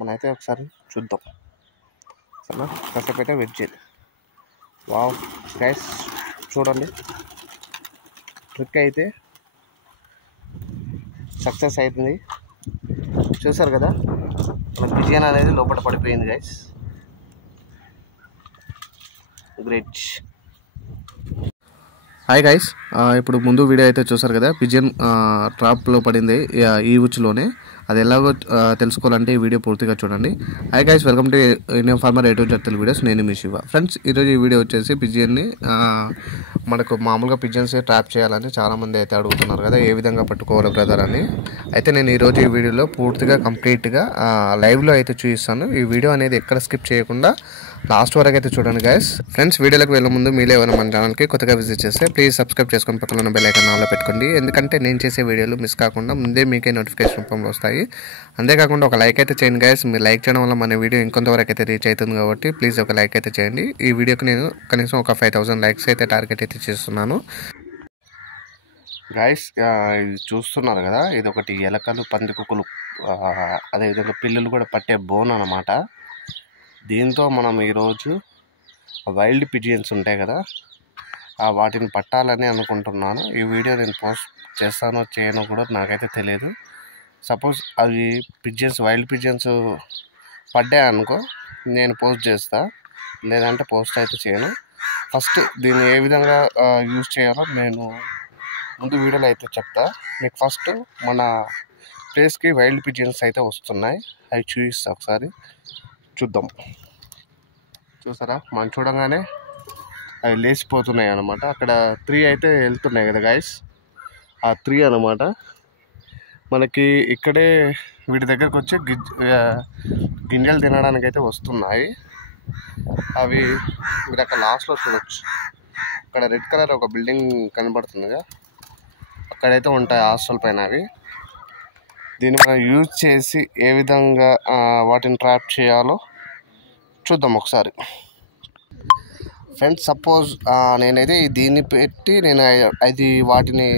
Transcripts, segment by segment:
మనమైతే ఒకసారి చూద్దాం. సరేనా, కాసేపు అయితే వెయిట్ చేయాలి. వావ్ గైస్, చూడండి, ట్రిక్ అయితే సక్సెస్ అవుతుంది. చూసారు కదా, మన పిజియన్ అనేది లోపల పడిపోయింది గైస్. గ్రేట్. హాయ్ గైస్, ఇప్పుడు ముందు వీడియో అయితే చూసారు కదా, పిజియన్ ట్రాప్లో పడింది ఈ ఉచ్చులోనే. అది ఎలాగో తెలుసుకోవాలంటే ఈ వీడియో పూర్తిగా చూడండి. Hi guys, welcome to Indian farmer A to Z Telugu videos. నేను మీ శివ. ఫ్రెండ్స్, ఈరోజు ఈ వీడియో వచ్చేసి పిజియన్ని మనకు మామూలుగా పిజియన్స్ ట్రాప్ చేయాలని చాలామంది అయితే అడుగుతున్నారు కదా, ఏ విధంగా పట్టుకోవాలి బ్రదర్ అని. అయితే నేను ఈరోజు ఈ వీడియోలో పూర్తిగా కంప్లీట్గా లైవ్లో అయితే చూపిస్తాను. ఈ వీడియో అనేది ఎక్కడ స్కిప్ చేయకుండా లాస్ట్ వరకు అయితే చూడండి గైస్. ఫ్రెండ్స్, వీడియోలోకి వెళ్ళే ముందు మీలో ఏమైనా మన ఛానల్కి కొత్తగా విజిట్ చేస్తే ప్లీజ్ సబ్స్క్రైబ్ చేసుకొని పక్కన ఉన్న బెల్ ఐకాన్ ఆన్లో పెట్టుకోండి. ఎందుకంటే నేను చేసే వీడియోలు మిస్ కాకుండా ముందే మీకే నోటిఫికేషన్ రూపంలో వస్తాయి. అంతేకాకుండా ఒక లైక్ అయితే చేయండి గైస్. మీరు లైక్ చేయడం వల్ల మన వీడియో ఇంకొంతవరకు అయితే రీచ్ అవుతుంది కాబట్టి ప్లీజ్ ఒక లైక్ అయితే చేయండి. ఈ వీడియోకి నేను కనీసం ఒక 5000 లైక్స్ అయితే టార్గెట్ అయితే చేస్తున్నాను గైస్. ఇది చూస్తున్నారు కదా, ఇది ఒకటి ఎలకలు, పందికొక్కులు, అదేవిధంగా పిల్లులు కూడా పట్టే బోన్ అన్నమాట. దీంతో మనం ఈరోజు వైల్డ్ పిజియన్స్ ఉంటాయి కదా, వాటిని పట్టాలని అనుకుంటున్నాను. ఈ వీడియో నేను పోస్ట్ చేస్తానో చేయనో కూడా నాకైతే తెలియదు. సపోజ్ అవి పిజియన్స్, వైల్డ్ పిజియన్స్ పడ్డాయనుకో నేను పోస్ట్ చేస్తా, లేదంటే పోస్ట్ అయితే చేయను. ఫస్ట్ దీన్ని ఏ విధంగా యూజ్ చేయాలో నేను ముందు వీడియోలో అయితే చెప్తా మీకు. ఫస్ట్ మన ప్లేస్కి వైల్డ్ పిజియన్స్ అయితే వస్తున్నాయి, అవి చూపిస్తా, ఒకసారి చూద్దాం. చూసారా, మనం చూడగానే అవి లేచిపోతున్నాయి అన్నమాట. అక్కడ 3 అయితే వెళ్తున్నాయి కదా గైస్, ఆ 3 అన్నమాట. మనకి ఇక్కడే వీటి దగ్గరకు వచ్చి గింజలు తినడానికి అయితే వస్తున్నాయి. అవి మీరు అక్కడ లాస్ట్లో చూడొచ్చు, అక్కడ రెడ్ కలర్ ఒక బిల్డింగ్ కనబడుతుందిగా, అక్కడైతే ఉంటాయి హాస్టల్ పైన అవి. దీన్ని మనం యూజ్ చేసి ఏ విధంగా వాటిని ట్రాప్ చేయాలో చూద్దాం ఒకసారి. ఫ్రెండ్స్, సపోజ్ నేనైతే దీన్ని పెట్టి నేను వాటిని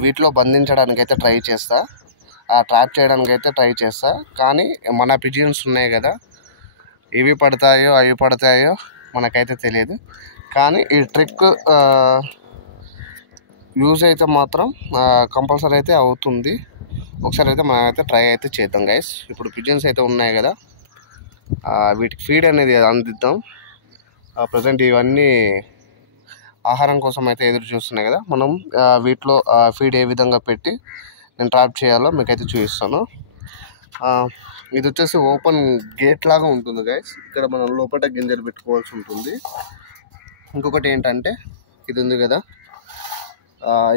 వీటిలో బంధించడానికి అయితే ట్రై చేస్తా, ట్రాప్ చేయడానికి అయితే ట్రై చేస్తా. కానీ మన పిజియన్స్ ఉన్నాయి కదా, ఇవి పడతాయో అవి పడతాయో మనకైతే తెలియదు. కానీ ఈ ట్రిక్ యూజ్ అయితే మాత్రం కంపల్సరీ అయితే అవుతుంది. ఒకసారి అయితే మనం అయితే ట్రై అయితే చేద్దాం గైస్. ఇప్పుడు పిజియన్స్ అయితే ఉన్నాయి కదా, వీటికి ఫీడ్ అనేది అందిద్దాం. ప్రజెంట్ ఇవన్నీ ఆహారం కోసం అయితే ఎదురు చూస్తున్నాయి కదా, మనం వీటిలో ఫీడ్ ఏ విధంగా పెట్టి నేను ట్రాప్ చేయాలో మీకైతే చూపిస్తాను. ఇది వచ్చేసి ఓపెన్ గేట్ లాగా ఉంటుంది గైస్. ఇక్కడ మనం లోపల గింజలు పెట్టుకోవాల్సి ఉంటుంది. ఇంకొకటి ఏంటంటే, ఇది ఉంది కదా,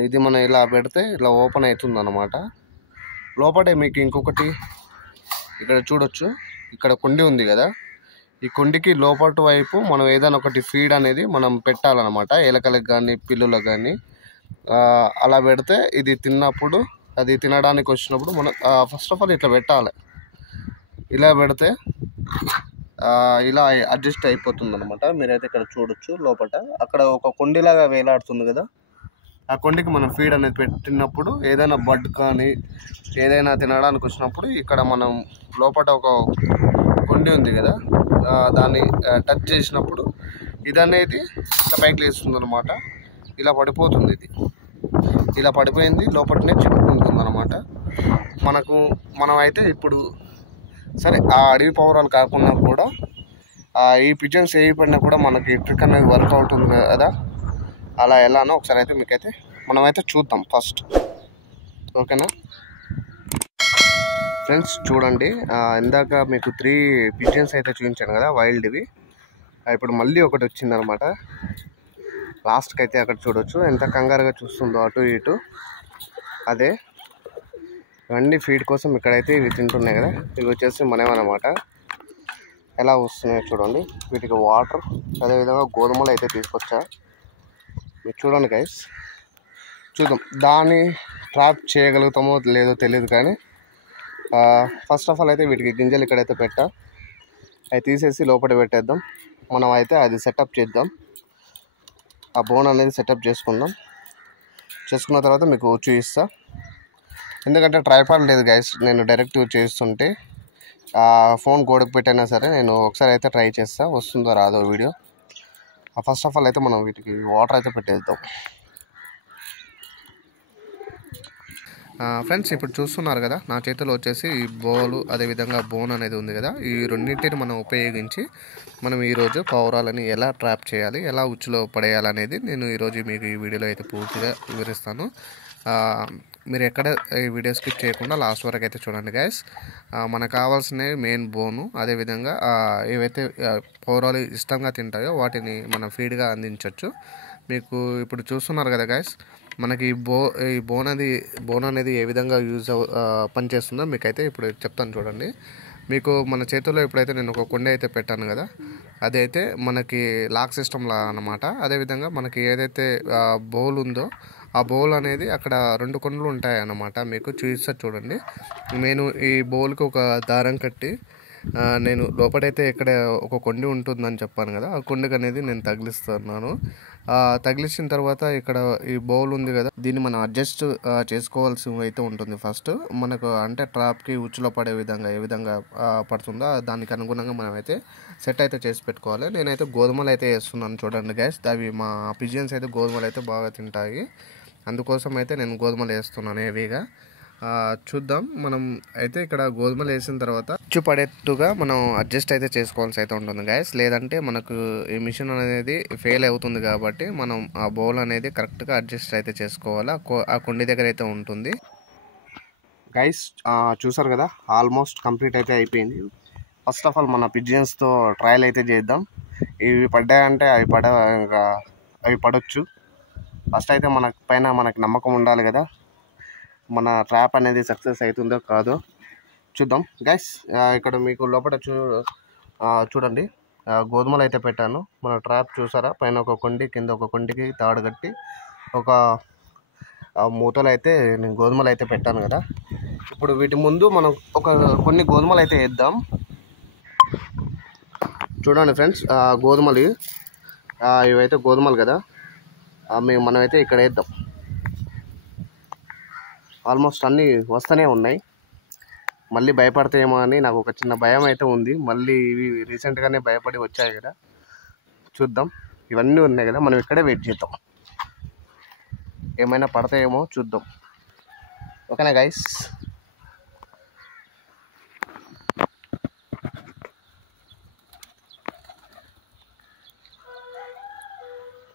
ఇది మనం ఇలా పెడితే ఇలా ఓపెన్ అవుతుంది అన్నమాట. లోపల మీకు ఇంకొకటి ఇక్కడ చూడొచ్చు, ఇక్కడ కుండి ఉంది కదా, ఈ కుండికి లోపటి వైపు మనం ఏదైనా ఒకటి ఫీడ్ అనేది మనం పెట్టాలన్నమాట. ఎలకలకు కానీ పిల్లులకు కానీ అలా పెడితే ఇది తిన్నప్పుడు, అది తినడానికి వచ్చినప్పుడు మనం ఫస్ట్ ఆఫ్ ఆల్ ఇట్లా పెట్టాలి. ఇలా పెడితే ఇలా అడ్జస్ట్ అయిపోతుంది అనమాట. మీరైతే ఇక్కడ చూడొచ్చు, లోపల అక్కడ ఒక కుండిలాగా వేలాడుతుంది కదా, ఆ కుండికి మనం ఫీడ్ అనేది పెట్టినప్పుడు ఏదైనా బడ్ కానీ ఏదైనా తినడానికి వచ్చినప్పుడు ఇక్కడ మనం లోపల ఒక కుండి ఉంది కదా, దాన్ని టచ్ చేసినప్పుడు ఇది అనేది పైకి లేస్తుంది అనమాట. ఇలా పడిపోతుంది, ఇది ఇలా పడిపోయింది, లోపలనే చిక్కుకుంటుంది అనమాట. మనం అయితే ఇప్పుడు సరే ఆ అడవి పౌరాలు కాకుండా కూడా ఈ పిజన్స్ ఏ పడినా కూడా మనకి ట్రిక్ అనేది వర్క్ అవుతుంది కదా. అలా ఎలానో ఒకసారి అయితే మీకైతే మనమైతే చూద్దాం ఫస్ట్, ఓకేనా ఫ్రెండ్స్. చూడండి, ఇందాక మీకు 3 పిజన్స్ అయితే చూపించాను కదా వైల్డ్వి. ఇప్పుడు మళ్ళీ ఒకటి వచ్చిందనమాట లాస్ట్కి అయితే. అక్కడ చూడొచ్చు ఎంత కంగారుగా చూస్తుందో అటు ఇటు. అదే ఇవన్నీ ఫీడ్ కోసం ఇక్కడైతే ఇవి తింటున్నాయి కదా, ఇవి వచ్చేసి మనమేమన్నమాట. ఎలా వస్తున్నాయో చూడండి. వీటికి వాటర్, అదేవిధంగా గోధుమలు అయితే తీసుకొచ్చా. మీరు చూడండి గైస్, చూద్దాం దాన్ని ట్రాప్ చేయగలుగుతామో లేదో తెలియదు. కానీ ఫస్ట్ ఆఫ్ ఆల్ అయితే వీటికి గింజలు ఇక్కడైతే పెట్టా, అవి తీసేసి లోపల పెట్టేద్దాం. మనం అయితే అది సెటప్ చేద్దాం, ఆ బోన్ అనేది సెటప్ చేసుకుందాం. చేసుకున్న తర్వాత మీకు చూపిస్తా. ఎందుకంటే ట్రైపాడ్ లేదు గైస్, నేను డైరెక్ట్ చేస్తుంటే ఫోన్ గోడకు పెట్టైనా సరే నేను ఒకసారి అయితే ట్రై చేస్తా, వస్తుందో రాదో వీడియో. ఫస్ట్ ఆఫ్ ఆల్ అయితే మనం వీటికి వాటర్ అయితే పెట్టేద్దాం. ఫ్రెండ్స్, ఇప్పుడు చూస్తున్నారు కదా నా చేతిలో వచ్చేసి ఈ బౌలు అదేవిధంగా బోన్ అనేది ఉంది కదా. ఈ రెండింటిని మనం ఉపయోగించి మనం ఈరోజు పావురాలని ఎలా ట్రాప్ చేయాలి, ఎలా ఉచ్చులో పడేయాలనేది నేను ఈరోజు మీకు ఈ వీడియోలో అయితే పూర్తిగా వివరిస్తాను. మీరు ఎక్కడ ఈ వీడియో స్కిప్ చేయకుండా లాస్ట్ వరకు అయితే చూడండి గైస్. మనకు కావాల్సినవి మెయిన్ బోను, అదేవిధంగా ఏవైతే పావురాలు ఇష్టంగా తింటాయో వాటిని మనం ఫీడ్గా అందించవచ్చు. మీకు ఇప్పుడు చూస్తున్నారు కదా గైస్, మనకి ఈ బోన్ అనేది ఏ విధంగా పనిచేస్తుందో మీకైతే ఇప్పుడు చెప్తాను చూడండి. మీకు మన చేతుల్లో ఇప్పుడైతే నేను ఒక కొండ అయితే పెట్టాను కదా, అదైతే మనకి లాక్ సిస్టమ్లా అన్నమాట. అదేవిధంగా మనకి ఏదైతే బౌల్ ఉందో ఆ బౌల్ అనేది అక్కడ 2 కొండలు ఉంటాయి అన్నమాట. మీకు చూపిస్తా చూడండి. నేను ఈ బౌల్కి ఒక దారం కట్టి నేను లోపలైతే ఇక్కడ ఒక కొండి ఉంటుందని చెప్పాను కదా, ఆ కొండకి అనేది నేను తగిలిస్తున్నాను. తగిలించిన తర్వాత ఇక్కడ ఈ బౌల్ ఉంది కదా, దీన్ని మనం అడ్జస్ట్ చేసుకోవాల్సి అయితే ఉంటుంది. ఫస్ట్ మనకు అంటే ట్రాప్కి ఉచ్చులో పడే విధంగా ఏ విధంగా పడుతుందో దానికి అనుగుణంగా మనం అయితే సెట్ అయితే చేసి పెట్టుకోవాలి. నేనైతే గోధుమలు అయితే వేస్తున్నాను చూడండి గైస్. అవి మా పిజియన్స్ అయితే గోధుమలు అయితే బాగా తింటాయి, అందుకోసం అయితే నేను గోధుమలు వేస్తున్నాను హెవీగా. చూద్దాం. మనం అయితే ఇక్కడ గోధుమలు వేసిన తర్వాత ఉచ్చు పడేట్టుగా మనం అడ్జస్ట్ అయితే చేసుకోవాల్సి అయితే ఉంటుంది గైస్. లేదంటే మనకు ఈ మిషన్ అనేది ఫెయిల్ అవుతుంది కాబట్టి మనం ఆ బౌల్ అనేది కరెక్ట్గా అడ్జస్ట్ అయితే చేసుకోవాలి. ఆ కొండి దగ్గర అయితే ఉంటుంది గైస్. చూసారు కదా, ఆల్మోస్ట్ కంప్లీట్ అయితే అయిపోయింది. ఫస్ట్ ఆఫ్ ఆల్ మన పిజియన్స్తో ట్రయల్ అయితే చేద్దాం. ఇవి పడ్డాయంటే అవి పడవచ్చు. ఫస్ట్ అయితే మనకు నమ్మకం ఉండాలి కదా, మన ట్రాప్ అనేది సక్సెస్ అవుతుందో కాదో చూద్దాం గైస్. ఇక్కడ మీకు లోపల చూడండి, గోధుమలు అయితే పెట్టాను. మన ట్రాప్ చూసారా, పైన ఒక కొండి కింద ఒక కొండికి తాడు కట్టి ఒక మూతలు అయితే నేను గోధుమలు అయితే పెట్టాను కదా. ఇప్పుడు వీటి ముందు మనం కొన్ని గోధుమలు అయితే వేద్దాం. చూడండి ఫ్రెండ్స్, గోధుమలు ఇవైతే గోధుమలు కదా, మనమైతే ఇక్కడ వేద్దాం. ఆల్మోస్ట్ అన్నీ వస్తూనే ఉన్నాయి. మళ్ళీ భయపడతాయేమో అని నాకు ఒక చిన్న భయం అయితే ఉంది. మళ్ళీ ఇవి రీసెంట్గానే భయపడి వచ్చాయి కదా, చూద్దాం. ఇవన్నీ ఉన్నాయి కదా, మనం ఇక్కడే వెయిట్ చేద్దాం. ఏమైనా పడతాయేమో చూద్దాం. ఓకేనా గైస్?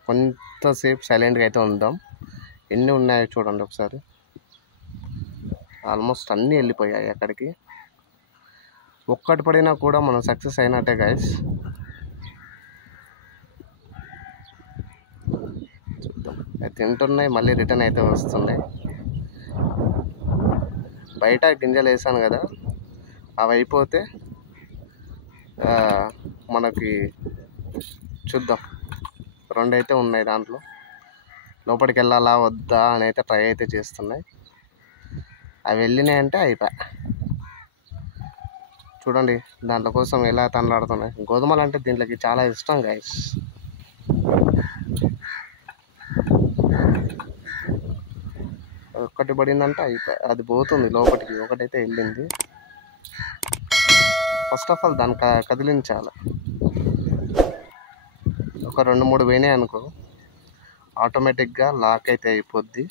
కొంతసేపు సైలెంట్గా అయితే ఉందాం. ఎన్ని ఉన్నాయో చూడండి ఒకసారి. ఆల్మోస్ట్ అన్నీ వెళ్ళిపోయాయి అక్కడికి. ఒక్కటి పడినా కూడా మనం సక్సెస్ అయినట్టే గైస్. చూద్దాం. అవి తింటున్నాయి, మళ్ళీ రిటర్న్ అయితే వస్తున్నాయి. బయట గింజలు వేసాను కదా, అవి అయిపోతే మనకి చూద్దాం. 2 అయితే ఉన్నాయి దాంట్లో. లోపలికి వెళ్ళాలా వద్దా అని అయితే ట్రై అయితే చేస్తున్నాయి. అవి వెళ్ళినాయంటే అయిపోయా. చూడండి దాంట్లో కోసం ఎలా తనలాడుతున్నాయి. గోధుమలు అంటే దీంట్లోకి చాలా ఇష్టం గైస్. ఒక్కటి పడిందంటే అయిపోయా, అది పోతుంది లోపలికి. ఒకటైతే వెళ్ళింది. ఫస్ట్ ఆఫ్ ఆల్ దాన్ని కదిలించాలి. ఒక 2-3 పోయినాయి అనుకో, ఆటోమేటిక్గా లాక్ అయితే అయిపోద్ది.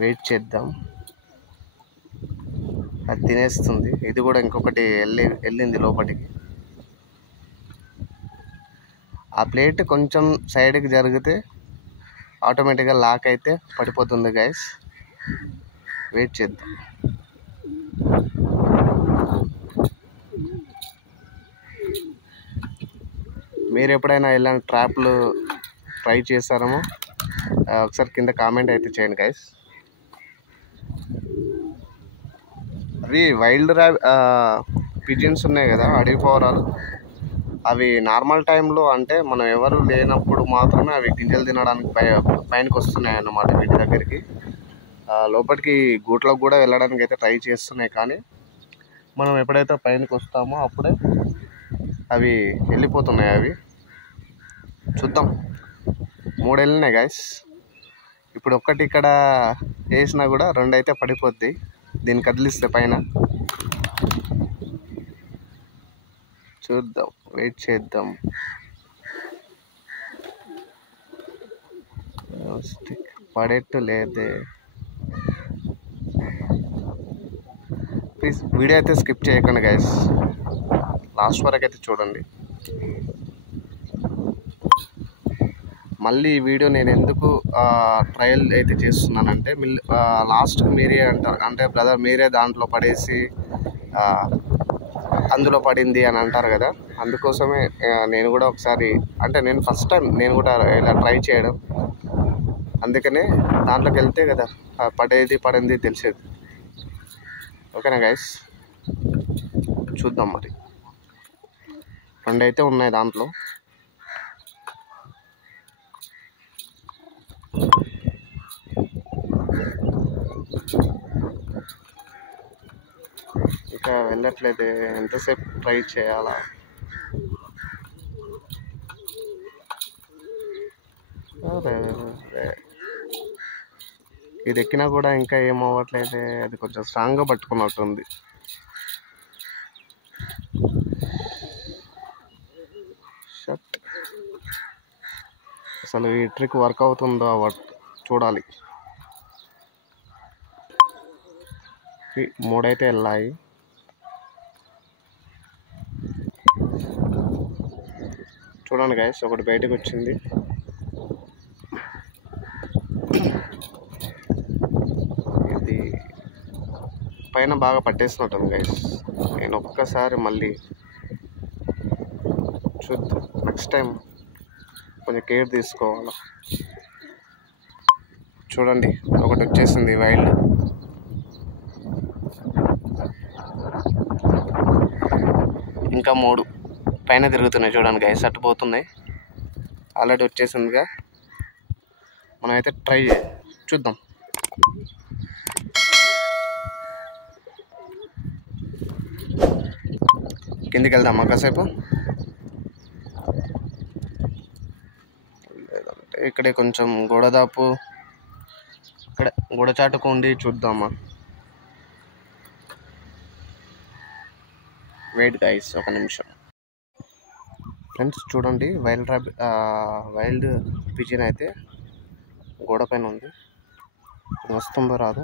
వెయిట్ చేద్దాం. అది తినేస్తుంది. ఇది కూడా ఇంకొకటి వెళ్ళింది లోపలికి. ఆ ప్లేట్ కొంచెం సైడ్కి జరిగితే ఆటోమేటిక్గా లాక్ అయితే పడిపోతుంది గైస్. వెయిట్ చేద్దాం. మీరు ఎప్పుడైనా ఇలాంటి ట్రాప్లు ట్రై చేస్తారేమో ఒకసారి కింద కామెంట్ అయితే చేయండి గైస్. అవి వైల్డ్ పిజియన్స్ ఉన్నాయి కదా, అడవి పావురాలు. అవి నార్మల్ టైంలో అంటే మనం ఎవరు లేనప్పుడు మాత్రమే అవి గింజలు తినడానికి పైనకి వస్తున్నాయి అన్నమాట వీటి దగ్గరికి. లోపలికి గూట్లకు కూడా వెళ్ళడానికి అయితే ట్రై చేస్తున్నాయి. కానీ మనం ఎప్పుడైతే పైనకి వస్తామో అప్పుడే అవి వెళ్ళిపోతున్నాయి. అవి చూద్దాం. 3 వెళ్ళినాయి గైస్. ఇప్పుడు ఒక్కటి ఇక్కడ వేసినా కూడా 2 అయితే పడిపోద్ది దీన్ని కదిలిస్తే పైన. చూద్దాం, వెయిట్ చేద్దాం. స్టిక్ పడేట్టు లేదే. ప్లీజ్ వీడియో అయితే స్కిప్ చేయకండి గైస్, లాస్ట్ వరకు అయితే చూడండి. మళ్ళీ ఈ వీడియో నేను ఎందుకు ట్రయల్ అయితే చేస్తున్నానంటే లాస్ట్కి మీరే అంటారు, అంటే బ్రదర్ మీరే దాంట్లో పడేసి అందులో పడింది అని అంటారు కదా. అందుకోసమే నేను కూడా ఒకసారి, అంటే నేను ఫస్ట్ టైం నేను కూడా ఇలా ట్రై చేయడం, అందుకనే దాంట్లోకి వెళ్తే కదా పడింది తెలిసేది. ఓకేనా గైస్, చూద్దాం. మరి 2 అయితే ఉన్నాయి దాంట్లో. ఇంకా వెళ్ళట్లేదు, ఎంతసేపు ట్రై చేయాలా? ఇది ఎక్కినా కూడా ఇంకా ఏమవ్వట్లేదు, అది కొంచెం స్ట్రాంగ్గా పట్టుకున్నట్టుంది. అసలు ఈ ట్రిక్ వర్క్ అవుతుందో చూడాలి. 3 అయితే వెళ్ళాయి. చూడండి గైస్, ఒకటి బయటకు వచ్చింది. ఇది పైన బాగా పట్టేసినట్టుంది గైస్. నేను ఒక్కసారి మళ్ళీ చూద్దాం, నెక్స్ట్ టైం కొంచెం కేర్ తీసుకోవాలి. చూడండి, ఒకటి వచ్చేసింది వైల్డ్. ఇంకా 3 పైన తిరుగుతున్నాయి చూడండి గైస్, అటు పోతున్నాయి. ఆల్రెడీ వచ్చేసిందిగా, మనం అయితే ట్రై చూద్దాం. కిందికి వెళ్దామా కాసేపు? లేదంటే ఇక్కడే కొంచెం గోడదాపు, ఇక్కడే గోడచాటుకు ఉండి చూద్దామా? వెయిట్ గైస్, ఒక నిమిషం. ఫ్రెండ్స్ చూడండి, వైల్డ్ పిజిన్ అయితే గోడ పైన ఉంది. ఇది వస్తుందో రాదు,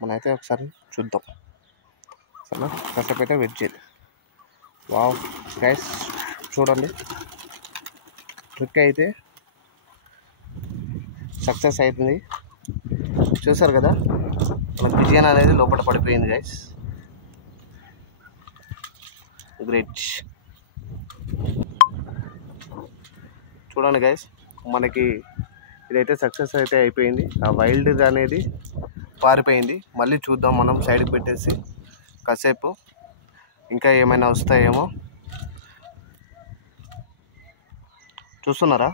మనమైతే ఒకసారి చూద్దాం. సరే, కాసేపు అయితే వెయిట్ చేయాలి. వావ్ గైస్, చూడండి, ట్రిక్ అయితే సక్సెస్ అవుతుంది. చూసారు కదా, మన పిజియన్ అనేది లోపల పడిపోయింది గైస్. గ్రేట్. చూడండి గైస్, మనకి ఇదైతే సక్సెస్ అయితే అయిపోయింది. ఆ వైల్డ్ అనేది పారిపోయింది. మళ్ళీ చూద్దాం మనం సైడ్కి పెట్టేసి కాసేపు, ఇంకా ఏమైనా వస్తాయేమో. చూస్తున్నారా?